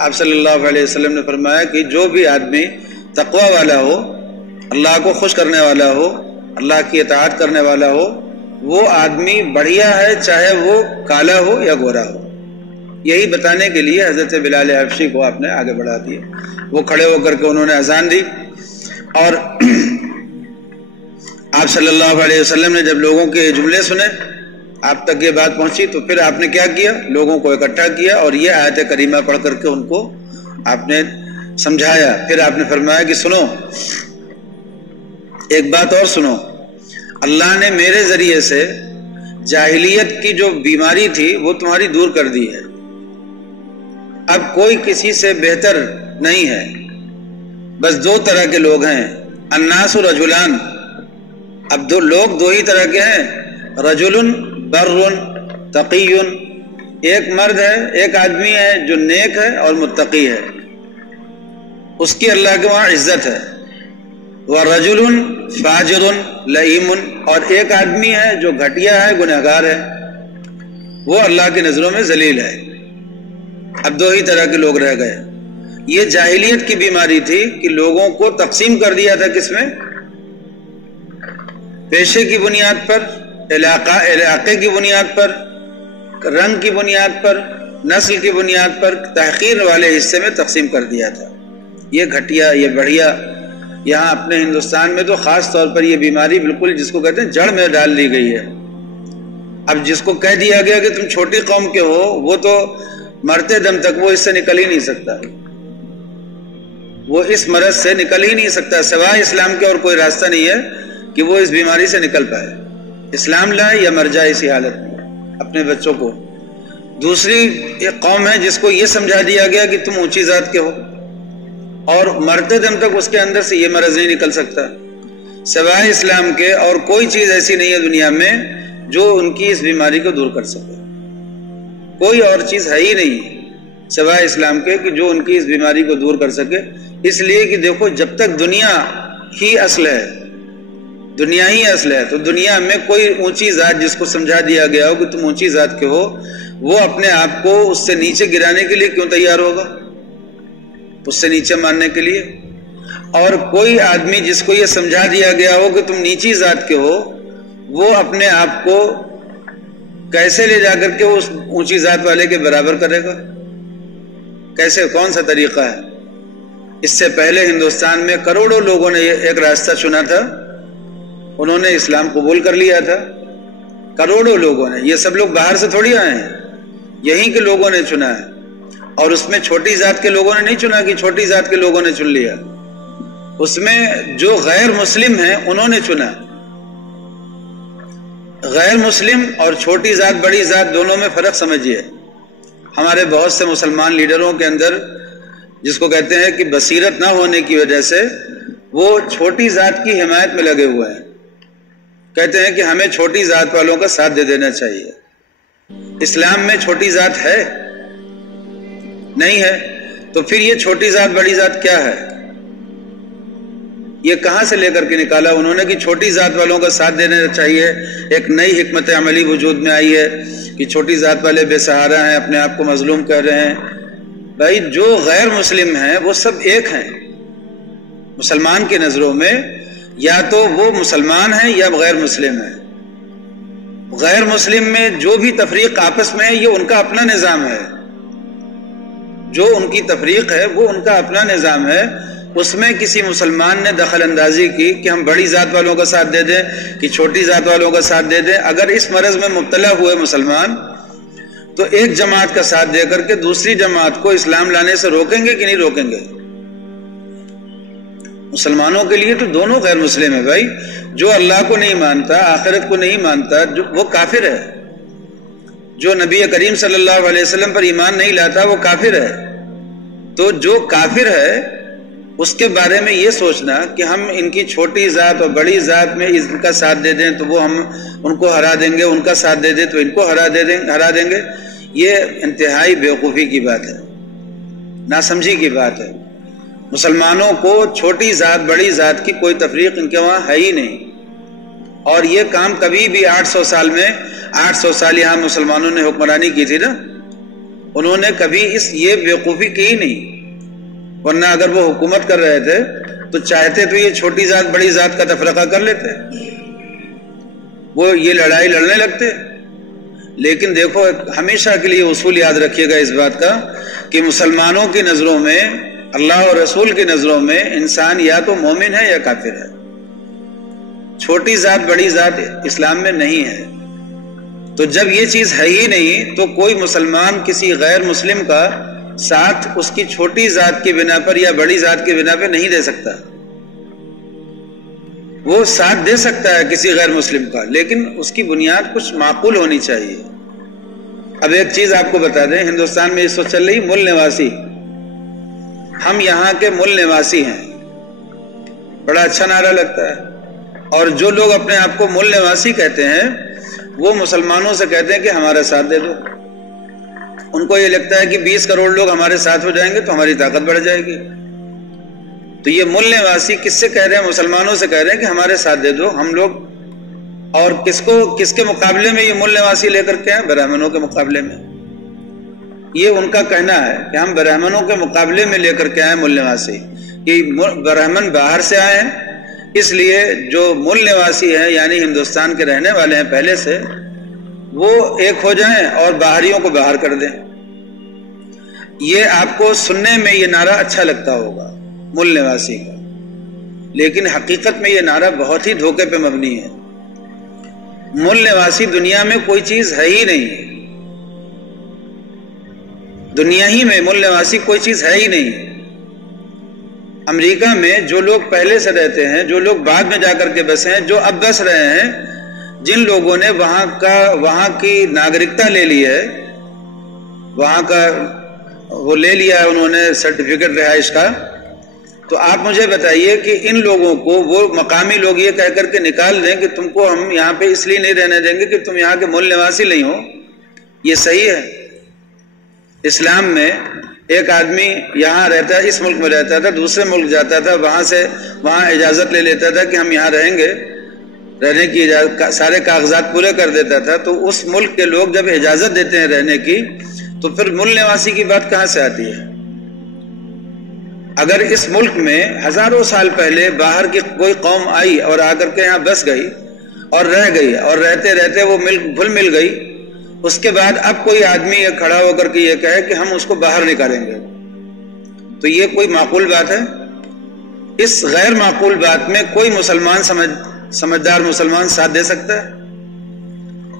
آپ صلی اللہ علیہ وسلم نے فرمایا کہ جو بھی آدمی تقوی والا ہو، اللہ کو خوش کرنے والا ہو، اللہ کی اطاعت کرنے والا ہو، وہ آدمی بڑھیا ہے، چاہے وہ کالا ہو یا گورا ہو۔ یہی بتانے کے لیے حضرت بلال حبشی کو آپ نے آگے بڑھا دیا۔ وہ کھڑے ہو کر کے انہوں نے اذان دی، اور آپ صلی اللہ علیہ وسلم نے جب لوگوں کے جملے سنے، آپ تک یہ بات پہنچی، تو پھر آپ نے کیا کیا؟ لوگوں کو اکٹھا کیا اور یہ آیت کریمہ پڑھ کر کے ان کو آپ نے سمجھایا۔ پھر آپ نے فرمایا کہ سنو، ایک بات اور سنو، اللہ نے میرے ذریعے سے جاہلیت کی جو بیماری تھی وہ تمہاری دور کر دی ہے۔ اب کوئی کسی سے بہتر نہیں ہے، بس دو طرح کے لوگ ہیں، الناس رجلان، اب لوگ دو ہی طرح کے ہیں، رجل بر تقی، ایک مرد ہے، ایک آدمی ہے جو نیک ہے اور متقی ہے، اس کی اللہ کے وہاں عزت ہے، ورجل فاجر لئیم، اور ایک آدمی ہے جو گھٹیا ہے، گنہگار ہے، وہ اللہ کی نظروں میں ذلیل ہے۔ اب دو ہی طرح کے لوگ رہ گئے۔ یہ جاہلیت کی بیماری تھی کہ لوگوں کو تقسیم کر دیا تھا، کس میں؟ پیشے کی بنیاد پر، علاقے کی بنیاد پر، رنگ کی بنیاد پر، نسل کی بنیاد پر، تحقیر والے حصے میں تقسیم کر دیا تھا۔ یہ گھٹیا، یہ بڑھیا، یہاں اپنے ہندوستان میں تو خاص طور پر یہ بیماری بالکل جس کو کہتے ہیں جڑ میں ڈال دی گئی ہے۔ اب جس کو کہہ دیا گیا کہ تم چھوٹی قوم کے ہو، وہ تو مرتے دم تک وہ اس سے نکل ہی نہیں سکتا، وہ اس مرض سے نکل ہی نہیں سکتا، سوائے اسلام کے اور کوئی راستہ نہیں ہے کہ وہ اس بیماری سے نکل پائے۔ اسلام لائے یا مر جائے اسی حالت میں اپنے بچوں کو۔ دوسری ایک قوم ہے جس کو یہ سمجھا دیا گیا کہ تم اونچی ذات کے ہو، اور مرتے دم تک اس کے اندر سے یہ مرض نہیں نکل سکتا، سوائے اسلام کے اور کوئی چیز ایسی نہیں ہے دنیا میں جو ان کی اس بیماری کو دور کر سکے۔ کوئی اور چیز ہے ہی نہیں سوائے اسلام کے کہ جو ان کی اس بیماری کو دور کر سکے۔ اس لیے کہ دیکھو، جب تک دنیا ہی اصل ہے، دنیا ہی اصل ہے، تو دنیا میں کوئی اونچی ذات جس کو سمجھا دیا گیا ہو کہ تم اونچی ذات کے ہو، وہ اپنے آپ کو اس سے نیچے گرانے کے لیے کیوں تیار ہوگا؟ اس سے نیچے ماننے کے لیے۔ اور کوئی آدمی جس کو یہ سمجھا دیا گیا ہو کہ تم نیچی ذات کے ہو، وہ اپنے آپ کو کیسے لے جا کر کے اس اونچی ذات والے کے برابر کرے گا؟ کیسے؟ کون سا طریقہ ہے؟ اس سے پہلے ہندوستان میں کروڑوں لوگوں نے ایک راستہ چنا تھا، انہوں نے اسلام قبول کر لیا تھا، کروڑوں لوگوں نے۔ یہ سب لوگ باہر سے تھوڑی آئے ہیں، یہیں کے لوگوں نے چنا ہے۔ اور اس میں چھوٹی ذات کے لوگوں نے نہیں چنا کہ چھوٹی ذات کے لوگوں نے چن لیا، اس میں جو غیر مسلم ہیں انہوں نے چنا۔ غیر مسلم اور چھوٹی ذات بڑی ذات دونوں میں فرق سمجھیے۔ ہمارے بہت سے مسلمان لیڈروں کے اندر جس کو کہتے ہیں کہ بصیرت نہ ہونے کی وجہ سے وہ چھوٹی ذات کی حمایت میں لگے ہوئے ہیں، کہتے ہیں کہ ہمیں چھوٹی ذات والوں کا ساتھ دے دینا چاہیے۔ اسلام میں چھوٹی ذات ہے؟ نہیں ہے۔ تو پھر یہ چھوٹی ذات بڑی ذات کیا ہے؟ یہ کہاں سے لے کر کے نکالا انہوں نے کہ چھوٹی ذات والوں کا ساتھ دینا چاہیے؟ ایک نئی حکمت عملی وجود میں آئی ہے کہ چھوٹی ذات والے بے سہارا ہیں، اپنے آپ کو مظلوم کہہ رہے ہیں۔ بھائی، جو غیر مسلم ہیں وہ سب ایک ہیں مسلمان کی نظروں میں، یا تو وہ مسلمان ہیں یا غیر مسلم ہیں۔ غیر مسلم میں جو بھی تفریق آپس میں ہے یہ ان کا اپنا نظام ہے، جو ان کی تفریق ہے وہ ان کا اپنا نظام ہے، اس میں کسی مسلمان نے دخل اندازی کی کہ ہم بڑی ذات والوں کا ساتھ دے دیں کہ چھوٹی ذات والوں کا ساتھ دے دیں۔ اگر اس مرض میں مبتلا ہوئے مسلمان تو ایک جماعت کا ساتھ دے کر کے دوسری جماعت کو اسلام لانے سے روکیں گے کہ نہیں روکیں گے؟ مسلمانوں کے لیے تو دونوں غیر مسلم ہے بھائی۔ جو اللہ کو نہیں مانتا، آخرت کو نہیں مانتا، وہ کافر ہے۔ جو نبی کریم صلی اللہ علیہ وسلم پر ایمان نہیں لاتا وہ کافر ہے۔ تو جو کافر ہے اس کے بارے میں یہ سوچنا کہ ہم ان کی چھوٹی ذات اور بڑی ذات میں ان کا ساتھ دے دیں تو وہ ہم ان کو ہرا دیں گے، ان کا ساتھ دے دیں تو ان کو ہرا دیں گے، یہ انتہائی بیوقوفی کی بات ہے، ناسمجھی کی بات ہے۔ مسلمانوں کو چھوٹی ذات بڑی ذات کی کوئی تفریق ان کے وہاں ہے ہی نہیں۔ اور یہ کام کبھی بھی 800 سال میں 800 سال یہاں مسلمانوں نے حکمرانی کی تھی نا، انہوں نے کبھی یہ بیوقوفی کی ہی نہیں، ورنہ اگر وہ حکومت کر رہے تھے تو چاہتے تو یہ چھوٹی ذات بڑی ذات کا تفرقہ کر لیتے، وہ یہ لڑائی لڑنے لگتے۔ لیکن دیکھو، ہمیشہ کے لیے اصول یاد رکھیے گا اس بات کا کہ مسلمانوں کی نظروں میں، اللہ اور رسول کی نظروں میں انسان یا تو مومن ہے یا کافر ہے، چھوٹی ذات بڑی ذات اسلام میں نہیں ہے۔ تو جب یہ چیز ہے ہی نہیں تو کوئی مسلمان کسی غیر مسلم کا ساتھ اس کی چھوٹی ذات کی بنا پر یا بڑی ذات کی بنا پر نہیں دے سکتا۔ وہ ساتھ دے سکتا ہے کسی غیر مسلم کا، لیکن اس کی بنیاد کچھ معقول ہونی چاہیے۔ اب ایک چیز آپ کو بتا دیں، ہندوستان میں اس وقت چل رہی مول نواسی، ہم یہاں کے مول نواسی ہیں، بڑا اچھا نعرہ لگتا ہے، اور جو لوگ اپنے آپ کو مول نواسی کہتے ہیں وہ مسلمانوں سے کہتے ہیں کہ ہمارا ساتھ دے دو۔ ان کو یہ لگتا ہے کہ 20 کروڑ لوگ ہمارے ساتھ ہو جائیں گے تو ہماری طاقت بڑھ جائے گی۔ تو یہ مول نواسی کس سے کہہ رہے ہیں؟ مسلمانوں سے کہہ رہے ہیں کہ ہمارے ساتھ دے دو ہم لوگ، اور کس کے مقابلے میں یہ مول نواسی لے کر کے ہیں؟ برہمنوں کے مقابلے میں۔ یہ ان کا کہنا ہے کہ ہم برہمنوں کے مقابلے میں لے کر کے آئے مول نواسی، یہ برہمن باہر سے آئے ہیں، اس لیے جو مول نواسی ہیں یعنی ہندوستان کے رہنے والے ہیں پہلے سے، وہ ایک ہو جائیں اور باہریوں کو باہر کر دیں۔ یہ آپ کو سننے میں یہ نعرہ اچھا لگتا ہوگا مول نواسی کا، لیکن حقیقت میں یہ نعرہ بہت ہی دھوکے پہ مبنی ہے۔ مول نواسی دنیا میں کوئی چیز ہے ہی نہیں، دنیا ہی میں مول نواسی کوئی چیز ہے ہی نہیں۔ امریکہ میں جو لوگ پہلے سے رہتے ہیں، جو لوگ بعد میں جا کر کے بسے ہیں، جو اب بس رہے ہیں، جن لوگوں نے وہاں کی ناگرکتا لے لی ہے، وہاں کا وہ لے لیا ہے انہوں نے سرٹیفکیٹ رہائش کا، تو آپ مجھے بتائیے کہ ان لوگوں کو وہ مقامی لوگ یہ کہہ کر کے نکال دیں کہ تم کو ہم یہاں پہ اس لیے نہیں رہنے دیں گے کہ تم یہاں کے مول نواسی نہیں ہو، یہ صحیح ہے؟ اسلام میں ایک آدمی یہاں رہتا ہے، اس ملک میں رہتا تھا، دوسرے ملک جاتا تھا، وہاں اجازت لے لیتا تھا کہ ہم یہاں رہیں گے، رہنے کی سارے کاغذات پورے کر دیتا تھا، تو اس ملک کے لوگ جب اجازت دیتے ہیں رہنے کی تو پھر مول نواسی کی بات کہاں سے آتی ہے؟ اگر اس ملک میں ہزاروں سال پہلے باہر کی کوئی قوم آئی اور آ کر کے یہاں بس گئی اور رہ گئی، اور رہتے رہتے وہ گھل مل گئی، اس کے بعد اب کوئی آدمی یہ کھڑا ہو کر کے یہ کہے کہ ہم اس کو باہر نکالیں گے، تو یہ کوئی معقول بات ہے؟ اس غیر معقول بات میں کوئی مسلمان سمجھدار مسلمان ساتھ دے سکتا ہے؟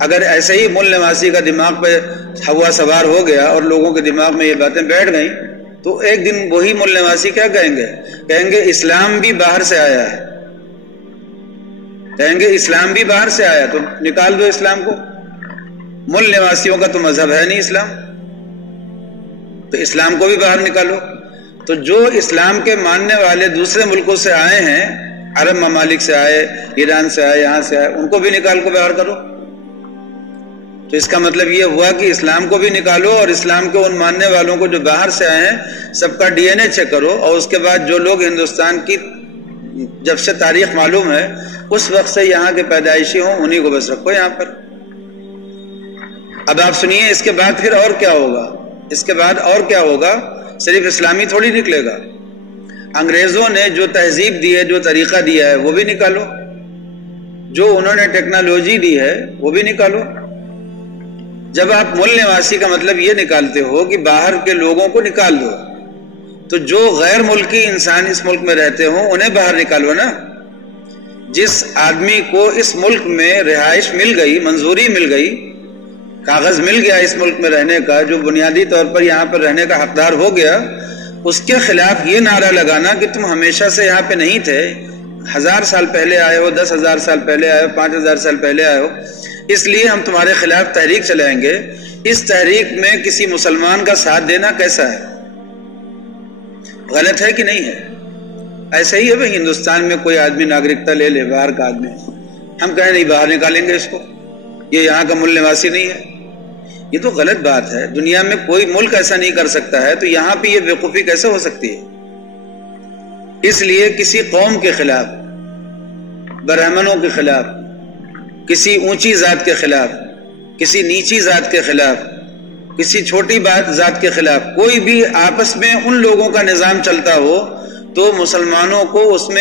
اگر ایسے ہی مول نواسی کا دماغ پہ ہوا سوار ہو گیا اور لوگوں کے دماغ میں یہ باتیں بیٹھ گئیں تو ایک دن وہی مول نواسی کیا کہیں گے اسلام بھی باہر سے آیا ہے، کہیں گے اسلام بھی باہر سے آیا، تو نکال دو اسلام کو، مول نواسیوں کا تو مذہب ہے نہیں اسلام، تو اسلام کو بھی باہر نکالو۔ تو جو اسلام کے ماننے والے دوسرے ملکوں سے آئے ہیں، عرب ممالک سے آئے، ایران سے آئے، یہاں سے آئے، ان کو بھی نکال کو باہر کرو۔ تو اس کا مطلب یہ ہوا کہ اسلام کو بھی نکالو اور اسلام کے ان ماننے والوں کو جو باہر سے آئے ہیں سب کا ڈی این اے چیک کرو، اور اس کے بعد جو لوگ ہندوستان کی جب سے تاریخ معلوم ہے اس وقت سے یہاں کے پیدائشی ہوں انہی کو بس رکھو یہاں پر۔ اب آپ سنیے اس کے بعد پھر اور کیا ہوگا، اس کے بعد اور کیا ہوگا؟ صرف اسلامی تھوڑی نکلے گا، انگریزوں نے جو تہذیب دی ہے، جو طریقہ دیا ہے وہ بھی نکالو، جو انہوں نے ٹیکنالوجی دی ہے وہ بھی نکالو۔ جب آپ مول نواسی کا مطلب یہ نکالتے ہو کہ باہر کے لوگوں کو نکال دو، تو جو غیر ملکی انسان اس ملک میں رہتے ہوں انہیں باہر نکالو نا۔ جس آدمی کو اس ملک میں رہائش مل گئی، منظوری مل گئی، کاغذ مل گیا اس ملک میں رہنے کا، جو بنیادی طور پر یہاں پر رہنے کا حقدار ہو گیا، اس کے خلاف یہ نعرہ لگانا کہ تم ہمیشہ سے یہاں پہ نہیں تھے، 1000 سال پہلے آئے ہو، 10,000 سال پہلے آئے ہو، 5,000 سال پہلے آئے ہو، اس لیے ہم تمہارے خلاف تحریک چلائیں گے، اس تحریک میں کسی مسلمان کا ساتھ دینا کیسا ہے؟ غلط ہے کہ نہیں ہے؟ ایسا ہی ہے بھائی، ہندوستان میں کوئی آدمی ناگرکتا لے لے، باہر کا آدمی، ہم کہیں نہیں باہر نکالیں گے اس کو، یہ یہاں کا مول نواسی نہیں ہے، یہ تو غلط بات ہے۔ دنیا میں کوئی ملک ایسا نہیں کر سکتا ہے، تو یہاں پہ یہ بیوقوفی کیسے ہو سکتی ہے؟ اس لیے کسی قوم کے خلاف، برہمنوں کے خلاف، کسی اونچی ذات کے خلاف، کسی نیچی ذات کے خلاف کسی چھوٹی ذات کے خلاف کوئی بھی آپس میں ان لوگوں کا نظام چلتا ہو تو مسلمانوں کو اس میں